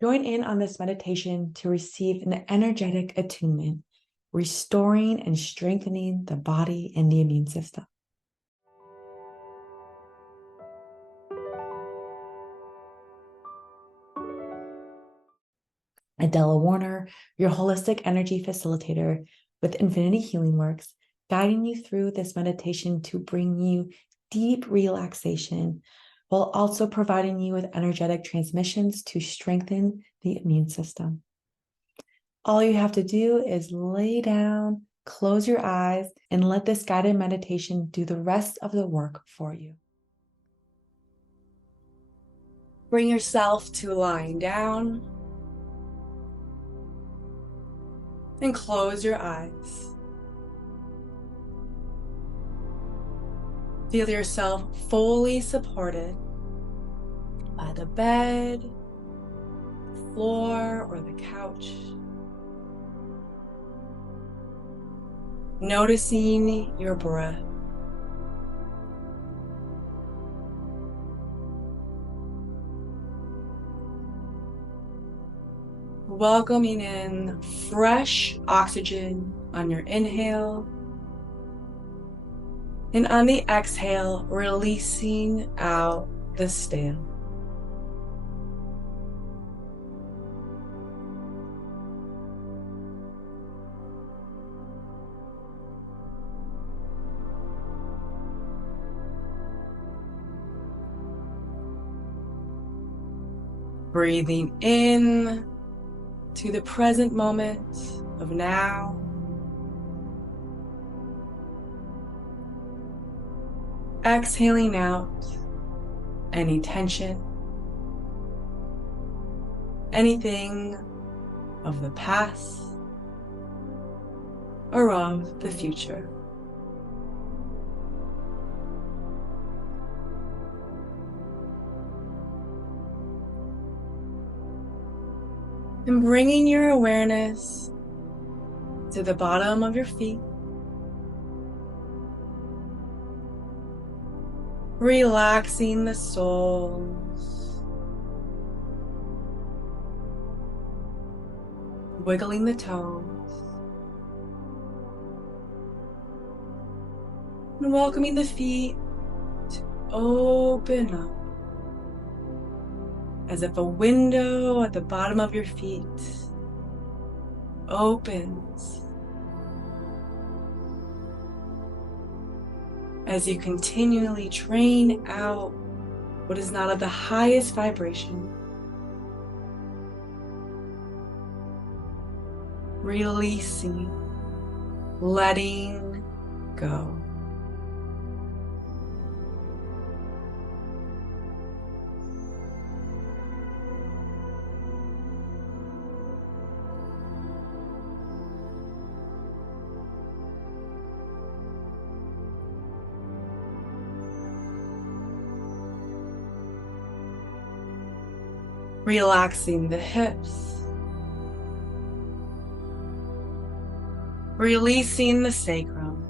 Join in on this meditation to receive an energetic attunement, restoring and strengthening the body and the immune system. Adela Warner, your holistic energy facilitator with Infinity Healing Works, guiding you through this meditation to bring you deep relaxation while also providing you with energetic transmissions to strengthen the immune system. All you have to do is lay down, close your eyes, and let this guided meditation do the rest of the work for you. Bring yourself to lying down and close your eyes. Feel yourself fully supported by the bed, the floor, or the couch. Noticing your breath. Welcoming in fresh oxygen on your inhale. And on the exhale, releasing out the stale. Breathing in to the present moment of now. Exhaling out any tension, anything of the past or of the future. And bringing your awareness to the bottom of your feet. Relaxing the soles, wiggling the toes, and welcoming the feet to open up as if a window at the bottom of your feet opens. As you continually drain out what is not of the highest vibration, releasing, letting go. Relaxing the hips, releasing the sacrum,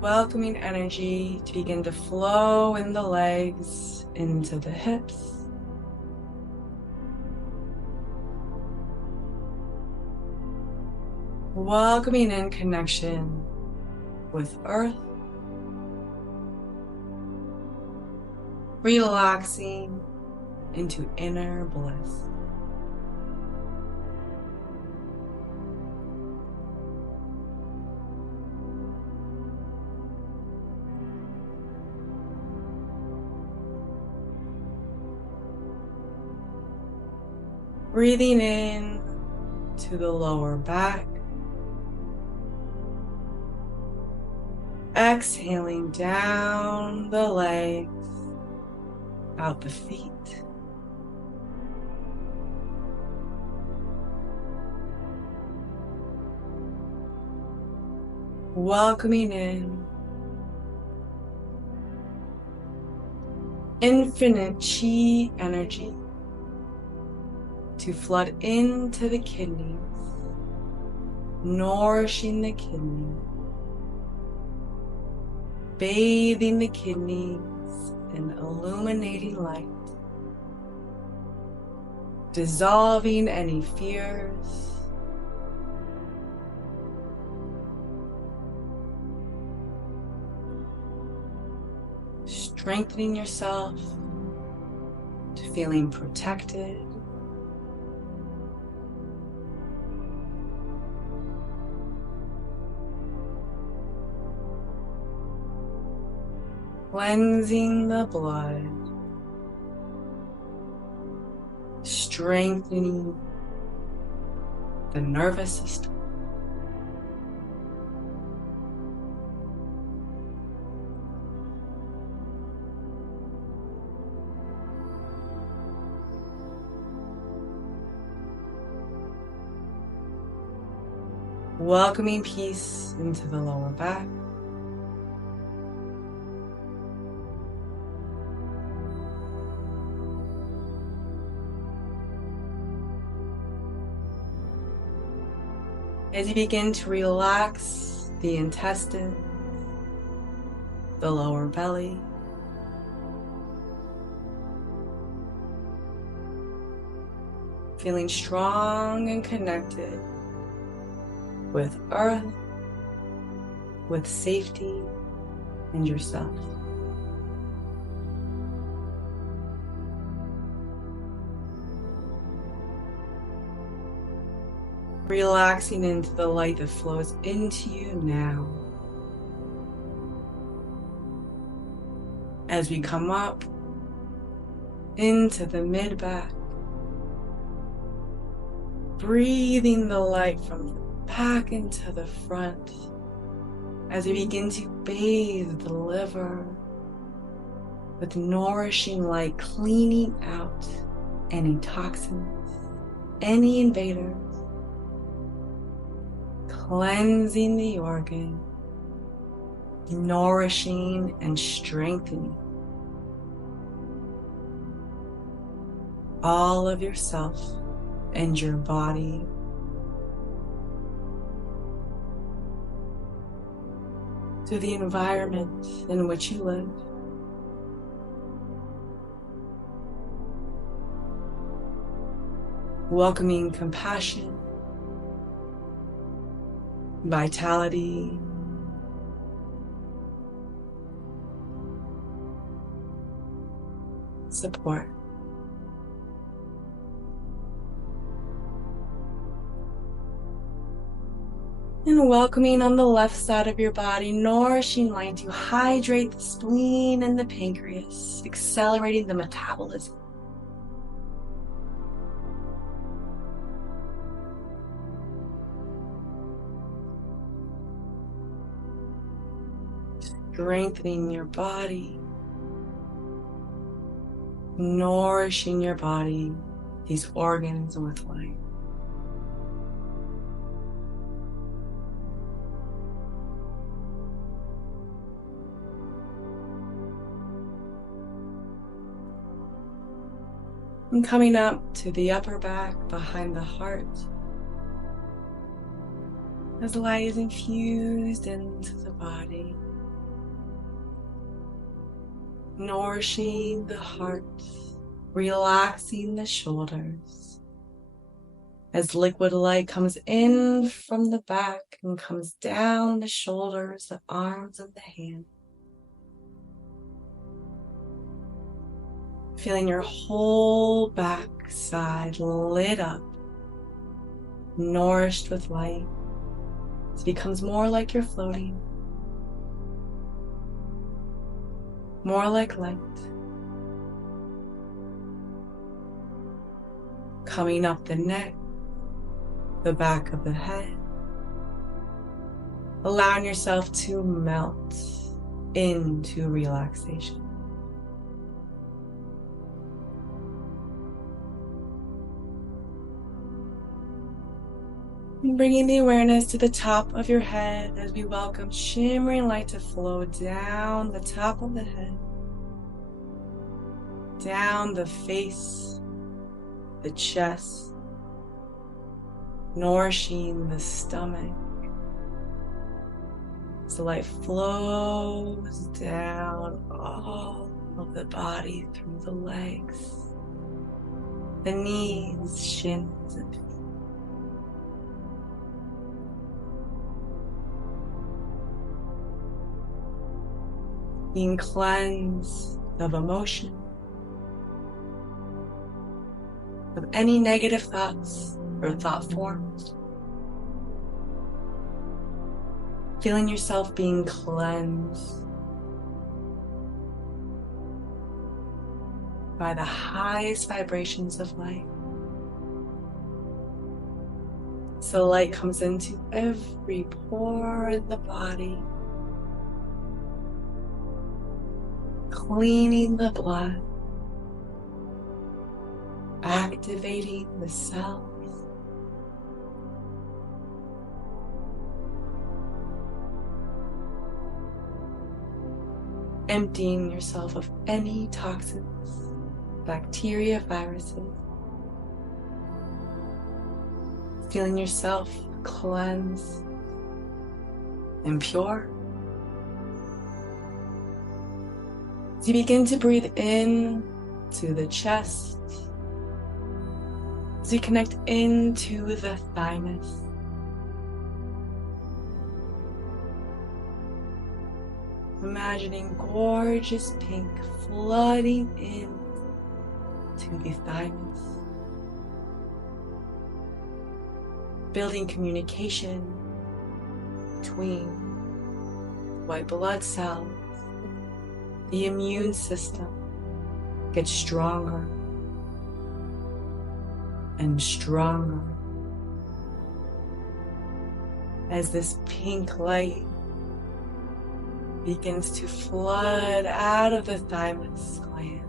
welcoming energy to begin to flow in the legs into the hips, welcoming in connection with earth, relaxing into inner bliss. Breathing in to the lower back. Exhaling down the legs, out the feet. Welcoming in infinite chi energy to flood into the kidneys, nourishing the kidney, bathing the kidneys in illuminating light, dissolving any fears, strengthening yourself to feeling protected, cleansing the blood, strengthening the nervous system, welcoming peace into the lower back, as you begin to relax the intestines, the lower belly, feeling strong and connected with earth, with safety, and yourself. Relaxing into the light that flows into you now. As we come up into the mid-back, breathing the light from the back into the front, as we begin to bathe the liver with nourishing light, cleaning out any toxins, any invaders, cleansing the organ, nourishing and strengthening all of yourself and your body. To the environment in which you live. Welcoming compassion, vitality, support. And welcoming on the left side of your body, nourishing light to hydrate the spleen and the pancreas, accelerating the metabolism. Strengthening your body, nourishing your body, these organs with light. And coming up to the upper back, behind the heart, as light is infused into the body, nourishing the heart, relaxing the shoulders, as liquid light comes in from the back and comes down the shoulders, the arms, and the hands. Feeling your whole back side lit up, nourished with light. It becomes more like you're floating, more like light. Coming up the neck, the back of the head, allowing yourself to melt into relaxation. Bringing the awareness to the top of your head as we welcome shimmering light to flow down the top of the head, down the face, the chest, nourishing the stomach, as the light flows down all of the body through the legs, the knees, shins, and feet. Being cleansed of emotion, of any negative thoughts or thought forms. Feeling yourself being cleansed by the highest vibrations of light. So light comes into every pore in the body, cleaning the blood, activating the cells, emptying yourself of any toxins, bacteria, viruses, feeling yourself cleansed and pure. As you begin to breathe in to the chest, as you connect into the thymus, imagining gorgeous pink flooding in to the thymus, building communication between white blood cells. The immune system gets stronger and stronger as this pink light begins to flood out of the thymus gland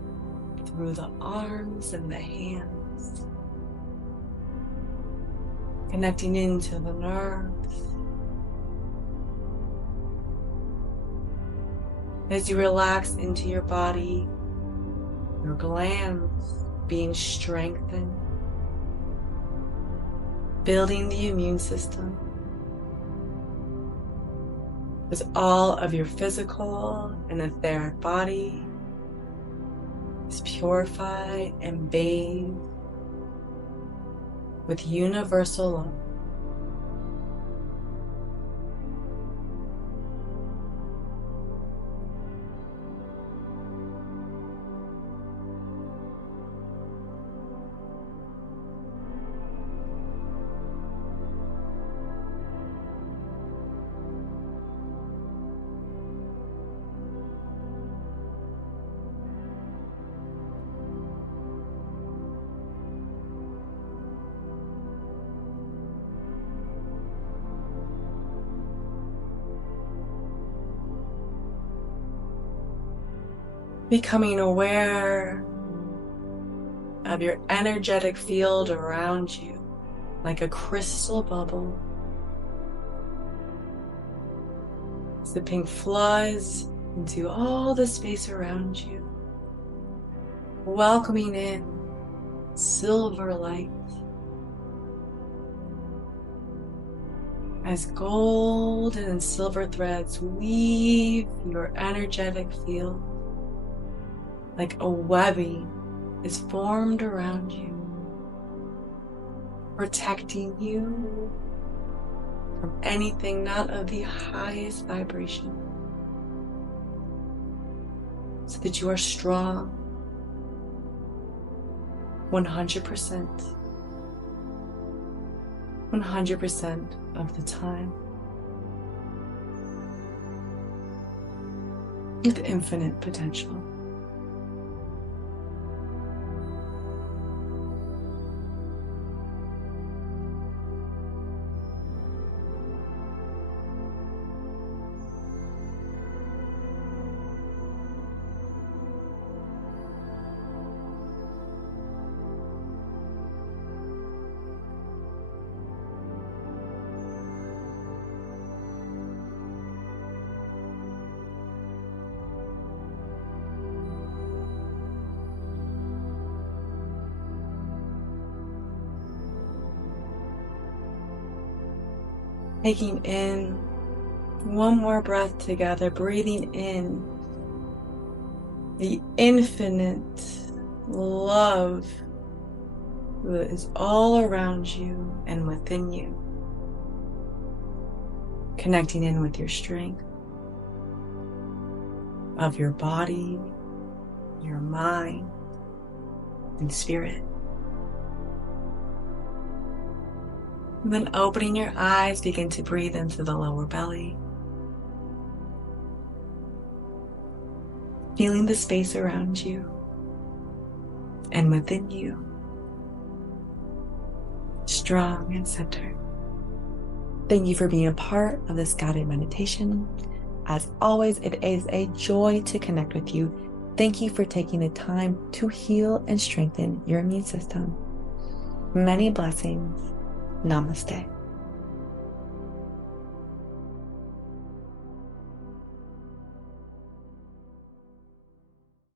through the arms and the hands, connecting into the nerves. As you relax into your body, your glands being strengthened, building the immune system, as all of your physical and etheric body is purified and bathed with universal love. Becoming aware of your energetic field around you, like a crystal bubble. As the pink floods into all the space around you, welcoming in silver light. As gold and silver threads weave your energetic field, like a webbing is formed around you, protecting you from anything not of the highest vibration, so that you are strong 100%, 100% of the time, with infinite potential. Taking in One more breath together, breathing in the infinite love that is all around you and within you. Connecting in with your strength of your body, your mind, and spirit. And then opening your eyes, begin to breathe into the lower belly. Feeling the space around you and within you, strong and centered. Thank you for being a part of this guided meditation. As always, it is a joy to connect with you. Thank you for taking the time to heal and strengthen your immune system. Many blessings. Namaste.